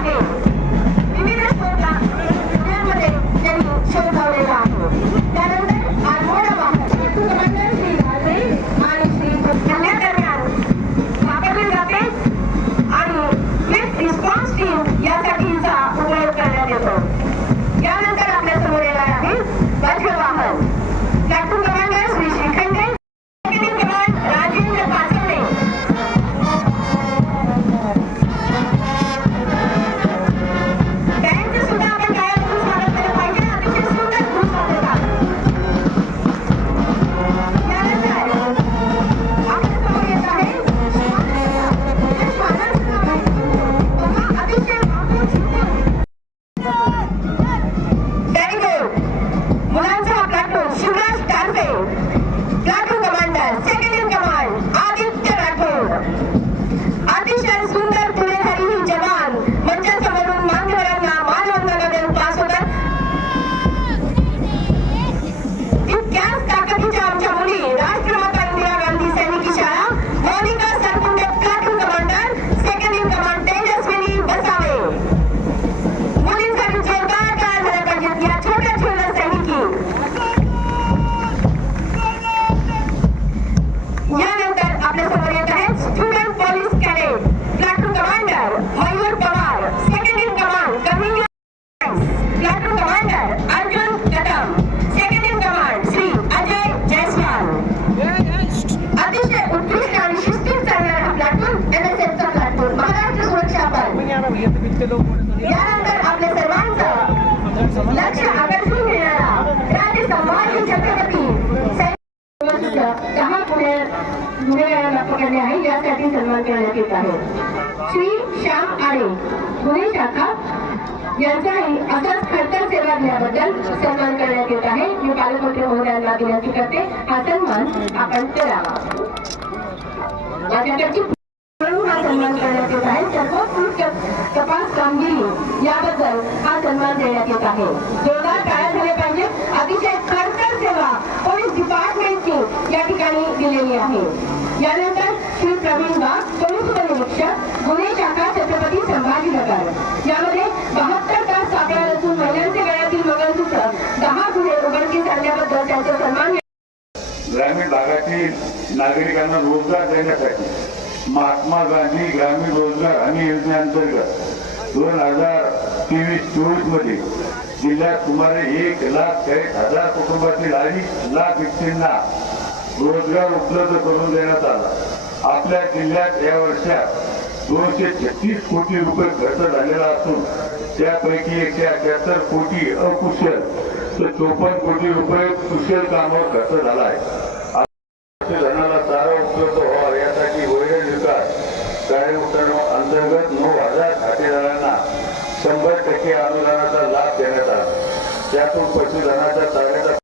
आहे विविध Atenção, दहा पुणे पुणे पकडले आहे यासाठी सन्मान करण्यात येत आहे श्री श्याम आरे पुणे शाखा यांचाही असाच खडतर सेवा दिल्याबद्दल सन्मान करण्यात येत आहे मी पालकमंत्री महोदयांना विनंती करते हा सन्मान आपण करावा माझ्याकडची हा सन्मान करण्यात येत आहे सर्वोत्कृष्ट तपास कामगिरी याबद्दल हा सन्मान देण्यात येत आहे यानंतर श्री प्रवीण वाघ प्रमुख उपनिरीक्षक गुन्हे शाखा छत्रपती संभाजीनगर यामध्ये बहात्तर तास सापळा असून महिलांचे गळ्यातील मंगळसूत्र दहा गुन्हे उघडकीस आणल्याबद्दल त्यांचा सन्मान ग्रामीण भागातील नागरिकांना रोजगार देण्यासाठी महात्मा गांधी ग्रामीण रोजगार हमी योजनेअंतर्गत दोन हजार तेवीस चोवीसमध्ये जिल्ह्यात सुमारे एक लाख चाळीस हजार कुटुंबातील अडीच लाख व्यक्तींना रोजगार उपलब्ध करून देण्यात आला. आपल्या जिल्ह्यात या वर्षात दोनशे छत्तीस कोटी रुपये खर्च झालेला असून त्यापैकी एकशे अठ्याहत्तर कोटी अकुशल तर चोपन्न कोटी रुपये कुशल कामावर खर्च झाला आहे. धनाला चारा उपलब्ध व्हावा यासाठी वैरण विकास कार्यक्रम अंतर्गत नऊ हजार खातेदारांना शंभर टक्के अनुदानाचा लाभ देण्यात आला. त्यातून पशुधनाच्या चाऱ्याचा